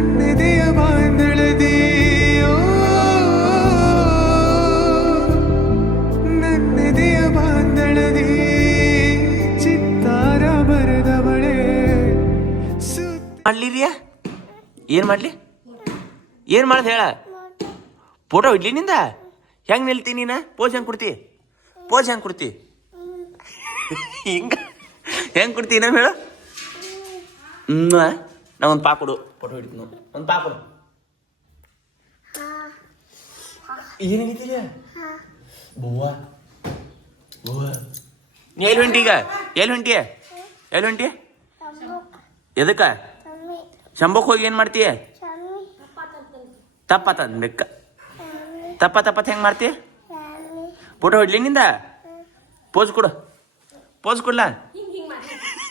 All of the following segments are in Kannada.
ನನ್ನೆದೆಯ ಬಾಂಧಳದಿ ನನ್ನೆದೆಯ ಬಾಂಧಳದಿ ಚಿತ್ತಾರ ಬರೆದವಳೆ ಮಾಡ್ಲಿರಿಯ ಏನು ಮಾಡ್ಲಿ ಏನು ಮಾಡ್ದ ಹೇಳ ಫೋಟೋ ಇಡ್ಲಿ ನಿಂದ ಹೆಂಗೆ ನಿಲ್ತಿ ನೀನು ಪೋಸ್ ಹೆಂಗೆ ಕೊಡ್ತಿ ಪೋಸ್ ಹೆಂಗೆ ಕೊಡ್ತಿ ಹಿಂಗ ಹೆಂಗೆ ಕೊಡ್ತಿ ನಮ್ಮ ಹೇಳು ನಾ ಒಂದು ಪಾ ಕೊಡು ಫೋಟೋ ಹಿಡಿತೀನಿ ಒಂದು ಪಾ ಕೊಡು ಏನು ಹಿಡಿತೀಯ ಬವ್ವ ಬವ್ವ ನೀ ಎಲ್ಲಿ ಹೊಂಟಿ ಈಗ ಎಲ್ಲಿ ಹೊಂಟಿ ಎಲ್ಲಿ ಹೊಂಟಿ ಎದಕ್ಕ ಶಂಭಕ್ಕೆ ಹೋಗಿ ಏನು ಮಾಡ್ತೀಯ ತಪ್ಪತ್ತ ಬೆಕ್ಕ ತಪ್ಪತ್ತ ಹೆಂಗೆ ಮಾಡ್ತೀಯ ಫೋಟೋ ಹೊಡ್ಲಿ ನಿಂದ ಪೋಸ್ ಕೊಡು ಪೋಸ್ ಕೊಡ್ಲಾ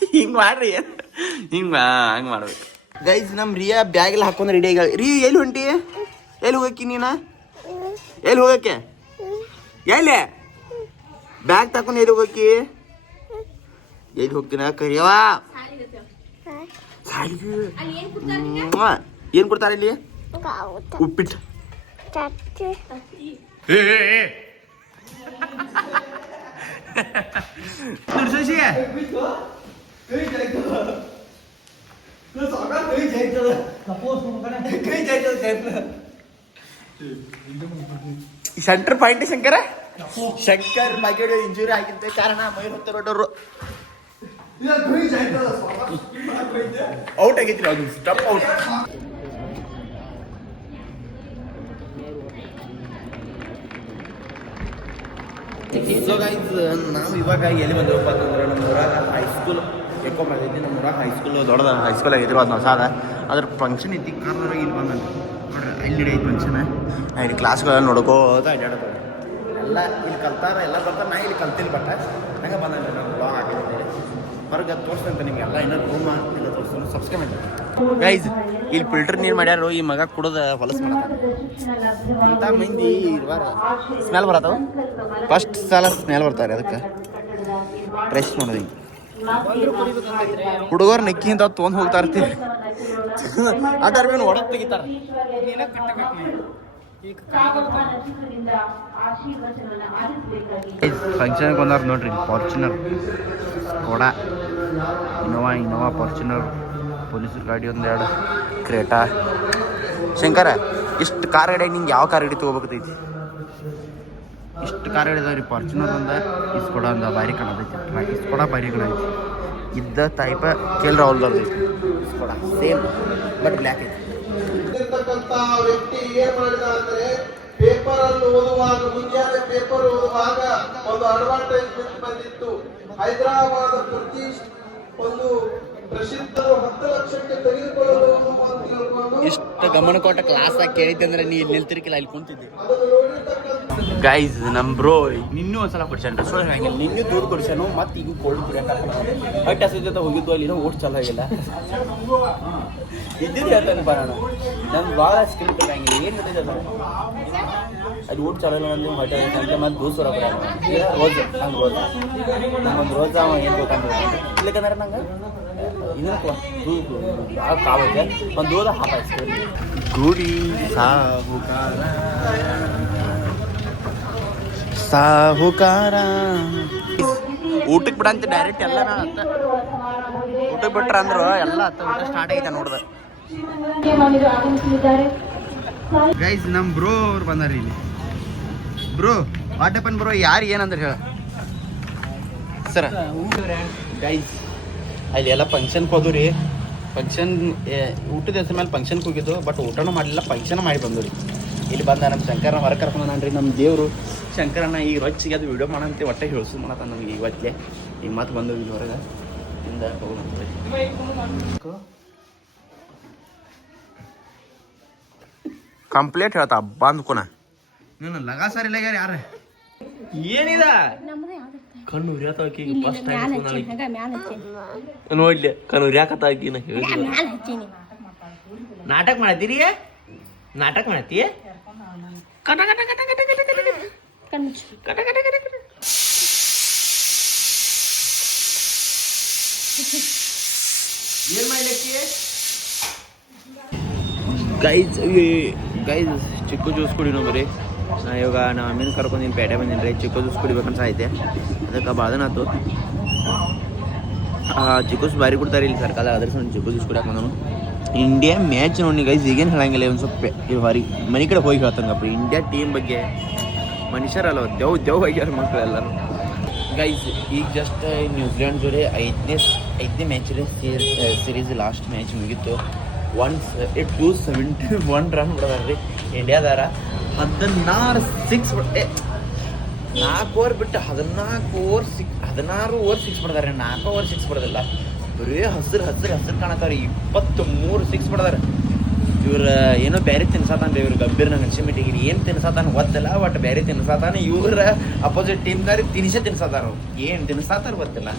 ಹಿಂಗೆ ಮಾಡ್ರಿ ಹಿಂಗೆ ಹಂಗೆ ಮಾಡ್ಬೇಕು ಗೈಸ್ ನಮ್ಮ ರಿಯಾ ಬ್ಯಾಗೆಲ್ಲ ಹಾಕೊಂಡು ರೆಡಿ ಆಗಿ ರೀ ಎಲ್ಲಿ ಹೊಂಟಿ ಎಲ್ಲಿ ಹೋಗಕ್ಕಿ ನೀನು ಎಲ್ಲಿ ಹೋಗಕ್ಕೆ ಎಲ್ಲಿ ಬ್ಯಾಗ್ ತಕೊಂಡು ಎಲ್ಲಿ ಹೋಗಕ್ಕಿ ಎಲ್ಲಿ ಹೋಗ್ತೀನ ಕರಿಯವಾ ಏನ್ ಕೊಡ್ತಾರೆ ಇಲ್ಲಿ ಉಪ್ಪಿಟ್ಟು ಸೆಂಟರ್ ಪಾಯಿಂಟ್ ಶಂಕರ ಬಗ್ಗೆ ಇಂಜುರಿ ಆಗಿದ್ದ ಕಾರಣ ಮೈ ಹೊತ್ತ ಹೊಟ್ಟರು ಔಟ್ ಆಗೈತ್ರಿ ಅದು ಸ್ಟಪ್ ಔಟ್ ಸೊ ಗೈಸ್ ನಾವು ಇವಾಗ ಎಲ್ಲಿ ಬಂದಿರಪ್ಪ ಅಂತಂದ್ರೆ ನಮ್ಮ ಊರಾಗ ಹೈಸ್ಕೂಲ್ ಎಕೋ ಮಾಡಿದ್ವಿ ನಮ್ಮ ಊರಾಗ ಹೈಸ್ಕೂಲ್ ದೊಡ್ಡದ ಹೈಸ್ಕೂಲ್ ಆಗಿದ್ರು ಅದು ಹೊಸಾದ ಅದ್ರ ಫಂಕ್ಷನ್ ಐತಿ ಕಾರ್ದಾಗ ಇಲ್ಲಿ ಬಂದ ನೋಡ್ರಿ ಅಲ್ಲಿ ಐತಿ ಫಂಕ್ಷನ್ ಇಲ್ಲಿ ಕ್ಲಾಸ್ಗಳೆಲ್ಲ ನೋಡ್ಕೋತ ಅಡ್ಡಾಡ್ತಾರೆ ಎಲ್ಲ ಇಲ್ಲಿ ಕಲ್ತಾರ ಎಲ್ಲ ಬರ್ತಾರೆ ನಾ ಇಲ್ಲಿ ಕಲ್ತಿಲ್ಲ ಬಟ್ ಹಂಗೆ ಬಂದ ನಾವು ಬ್ಲಾಗ್ ಹಾಕಿದ್ದೇವೆ ಹೊರಗೆ ತೋರಿಸ್ತಂತ ನಿಮ್ಗೆ ಎಲ್ಲ ಇನ್ನೂ ರೂಮ್ ಎಲ್ಲ ತೋರಿಸ್ತಾನೆ ಸಬ್ಸ್ಕ್ರೈಬ್ ಮಾಡಿ ಗೈಸ್ ಇಲ್ಲಿ ಫಿಲ್ಟರ್ ನೀರು ಮಾಡ್ಯಾರು ಈ ಮಗ ಕುಡೋದ ಹೊಲಸು ಇಂಥ ಮಂದಿ ಇರುವಾರ ಸ್ಮೆಲ್ ಬರತ್ತವ ಫಸ್ಟ್ ಸಲ ಸ್ಮೆಲ್ ಬರ್ತಾರೆ ಅದಕ್ಕೆ ಫ್ರೆಶ್ ಮಾಡೋದು ಹುಡುಗರು ನೆಕ್ಕಿ ಅಂತ ತೊಗೊಂಡು ಹೋಗ್ತಾ ಇರ್ತೀವಿ ಅದ್ರ ಒಡಕ್ ತೆಗಿತಾರ ಫಂಕ್ಷನ್ಗೆ ಬಂದಾರ ನೋಡ್ರಿ ಫಾರ್ಚುನರ್ ಕೊಡ ಇನೋವಾ ಫಾರ್ಚುನರ್ ಪೊಲೀಸ್ ಗಾಡಿ ಒಂದೆರಡು ಕ್ರೇಟಾ ಶಂಕರ ಇಷ್ಟು ಕಾರ್ ಗಾಡಿ ನಿಂಗೆ ಯಾವ ಕಾರ್ ಗಾಡಿ ತೊಗೋಬೇಕೈತಿ ಇಷ್ಟು ಕಾರ್ ಗಾಡಿ ಇದಾವ್ರಿ ಫಾರ್ಚುನರ್ ಒಂದ ಇಸ್ಕೊಡ ಒಂದು ಬಾರಿ ಕಾಣದೈತಿ ಇಸ್ಕೊಡ ಬಾರಿ ಕಾಣೈತಿ ಇದ್ದ ಟೈಪ ಕೇಳ್ರ ಅವಲ್ದೈತಿ ಇಸ್ಕೊಡ ಸೇಮ್ ಬಟ್ ಬ್ಲ್ಯಾಕ್ ಐತಿ ವ್ಯಕ್ತಿ ಏನ್ ಮಾಡಿದ ಅಂದ್ರೆ ಪೇಪರ್ ಅನ್ನು ಓದುವಾಗ ಮುಂಜಾನೆ ಪೇಪರ್ ಓದುವಾಗ ಒಂದು ಅಡ್ವರ್ಟೈಸ್ಮೆಂಟ್ ಬಂದಿತ್ತು ಹೈದರಾಬಾದ್ ಪ್ರತಿ ಒಂದು ಪ್ರಸಿದ್ಧರು 10 ಲಕ್ಷಕ್ಕೆ ತೆಗೆದುಕೊಳ್ಳಬಹುದು ಅಂತ ತಿಳ್ಕೊಂಡು ಇಷ್ಟು ಗಮನ ಕೊಟ್ಟ ಕ್ಲಾಸ್ ಆಗಿ ಕೇಳಿದ್ದೆ ಅಂದ್ರೆ ನೀ ಇಲ್ಲಿ ನಿಲ್ತಿರ್ಕಿಲ್ಲ ಇಲ್ಲಿ ಕುಂತಿದ್ದೆ ಗೈಸ್ ನಮ್ಮ ಬ್ರೋ ನಿನ್ನೂ ಒಂದ್ಸಲ ಕೊಡ್ಸಾನ್ರಿ ಸೊ ಹಂಗಿಲ್ಲ ನಿನ್ನೂ ದೂರ ಕೊಡ್ಸಾನು ಮತ್ತೆ ಈಗ ಕೋಲ್ಡ್ ಕುಡಿಯಕ್ಕೆ ಬಟ್ ಹಸಿದ ಹೋಗಿದ್ದು ಅಲ್ಲಿ ಓಟ್ ಚಲೋ ಆಗಿಲ್ಲ ಇದ್ದಿದ್ದು ಹೇಳ್ತಾನೆ ಬರೋಣ ನಮ್ಗೆ ಭಾಳ ಸ್ಕ್ರಿಪ್ಟ್ ಹಂಗಿಲ್ಲ ಏನು ಗೊತ್ತಿದೆ ಸರ್ ಅದು ಊಟ ಚಲೋ ಇಲ್ಲ ಅಂದ್ರೆ ಹೊಟ್ಟೆ ಅಂತ ಮತ್ತೆ ದೂಸರ ಬರೋಣ ರೋಜ್ ಹಂಗೆ ರೋಜ್ ನಮ್ಮೊಂದು ರೋಜ ಅವ ಏನು ಬೇಕಂದ್ರೆ ಇಲ್ಲಕಂದ್ರೆ ನಂಗೆ ಇದನ್ನು ಯಾವ ಕಾವೈತೆ ಒಂದು ದೂದ ಹಾಕಿ ಗುಡಿ ಸಾಹುಕಾರ ಸಾಹುಕಾರ ಊಟಕ್ಕೆ ಬಿಡಂತ ಡೈರೆಕ್ಟ್ ಎಲ್ಲ ಅತ್ತ ಊಟಕ್ಕೆ ಬಿಟ್ರ ಅಂದ್ರು ಎಲ್ಲ ಅತ್ತ ಊಟ ಸ್ಟಾರ್ಟ್ ಆಗೈತೆ ನೋಡ್ದೆ ಗೈಸ್ ನಮ್ಮ ಬ್ರೋ ಅವ್ರು ಬಂದಾರ ಇಲ್ಲಿ ಬ್ರೋ ವಾಟಪ್ಪನ್ ಬ್ರೋ ಯಾರು ಏನಂದ್ರೆ ಹೇಳ ಸರ ಗೈಸ್ ಅಲ್ಲಿ ಎಲ್ಲ ಫಂಕ್ಷನ್ಗೆ ಹೋದ್ವು ರೀ ಫಂಕ್ಷನ್ ಊಟದ ಹೆಸರು ಮೇಲೆ ಫಂಕ್ಷನ್ಗೆ ಹೋಗಿದ್ದು ಬಟ್ ಊಟನೂ ಮಾಡಲಿಲ್ಲ ಫಂಕ್ಷನ್ ಮಾಡಿ ಬಂದು ರೀ ಇಲ್ಲಿ ಬಂದ ನಮ್ಮ ಶಂಕರನ ಹೊರ ಕರ್ಕೊಂಡ್ರಿ ನಮ್ಮ ದೇವರು ಶಂಕರನ ಈಗ ರೊಚ್ಚಿಗೆ ಅದು ವಿಡಿಯೋ ಮಾಡಂತೆ ಹೊಟ್ಟೆ ಹೇಳ್ಸು ಮಾಡತ್ತ ನಮಗೆ ಇವತ್ತೇ ಈಗ ಮತ್ತೆ ಬಂದು ಇಲ್ಲಿ ಹೊರಗೆ ಇಂದ ಕಂಪ್ಲೇಂಟ್ ಹೇಳ್ತಾ ಬಂದ್ಕೊನ ನೀನು ಲಗಾ ಸರ್ ಇಲ್ಲ ಯಾರ ಏನಿದ ಕಣ್ಣು ಉರಿಯಾತಾಕಿ ಫಸ್ಟ್ ಟೈಮ್ ನೋಡ್ಲಿ ಕಣ್ಣು ಉರಿಯಾಕತ್ತಾಕಿ ನಾ ಹೇಳಿ ನಾಟಕ ಮಾಡತ್ತೀರಿ ನಾಟಕ ಮಾಡತ್ತೀಯ ಕಟ ಕಟ ಕಟ ಕಟ ಕಟ ಕಟ ಕಟ ಕಟ ಕಟ ಕಟ ಏನ್ ಮಾಡ್ಲಿಕ್ಕೆ ಗೈಸ್ ಚಿಕ್ಕು ಜ್ಯೂಸ್ ಕುಡಿನೋ ಬರೀ ಇವಾಗ ನಾ ಅಮ್ಮನ ಕರ್ಕೊಂದಿನಿ ಪೇಟೆ ಬಂದೀನಿ ರೀ ಚಿಕ್ಕು ಜ್ಯೂಸ್ ಕುಡಿಬೇಕಂತ ಐತೆ ಅದಕ್ಕೆ ಬಾದನಾತು ಚಿಕ್ಕೂಸ್ ಬಾರಿ ಕೊಡ್ತಾರೆ ಇಲ್ಲಿ ಸರ್ಕಾರ ಅದ್ರ ಸಣ್ಣ ಚಿಕ್ಕು ಜ್ಯೂಸ್ ಕುಡಿಯಾಕ ನಾನು ಇಂಡಿಯಾ ಮ್ಯಾಚ್ ನೋಡಿ ಗೈಸ್ ಈಗೇನು ಹೇಳಂಗಿಲ್ಲ ಒಂದು ಸ್ವಲ್ಪ ಇಲ್ಲಿ ಹೊರಗೆ ಮನೆ ಕಡೆ ಹೋಗಿ ಹೇಳ್ತಾನಪ್ಪ ಇಂಡಿಯಾ ಟೀಮ್ ಬಗ್ಗೆ ಮನುಷ್ಯರಲ್ಲ ದೇವ್ ಆಗ್ಯಾರ ಮಕ್ಕಳು ಎಲ್ಲರೂ ಗೈಸ್ ಈಗ ಜಸ್ಟ್ ನ್ಯೂಜಿಲೆಂಡ್ ಜೊತೆ ಐದನೇ ಮ್ಯಾಚ್ ಸೀರೀಸ್ ಲಾಸ್ಟ್ ಮ್ಯಾಚ್ ಮುಗೀತು 271 ರನ್ ಬಿಡದಾರ ರೀ ಇಂಡಿಯಾದಾರ 16 ಸಿಕ್ಸ್ 4 ಓವರ್ ಬಿಟ್ಟು 16 ಓವರ್ ಸಿಕ್ಸ್ ಬಿಡ್ದಾರೆ 4 ಓವರ್ ಸಿಕ್ಸ್ ಬಿಡೋದಿಲ್ಲ ಬರೀ ಹಸಿರು ಕಾಣತ್ತಾರ 23 ಸಿಕ್ಸ್ ಬಿಡದಾರ ಇವ್ರ ಏನೋ ಬೇರೆ ತಿನ್ಸಾತಾನ ರೀ ಇವ್ರು ಗಂಭೀರ್ ನಂಗೆ ಅನ್ಸಿಮಿಟ್ಟಿಗಿರಿ ಏನು ತಿನ್ಸಾತಾನ ಗೊತ್ತಿಲ್ಲ ಒಟ್ಟು ಬೇರೆ ತಿನ್ಸಾತಾನ ಇವ್ರ ಅಪೋಸಿಟ್ ಟೀಮ್ದಾರಿ ತಿನ್ಸಾತಾರ ಏನು ತಿನ್ಸಾತಾರ ಗೊತ್ತಿಲ್ಲ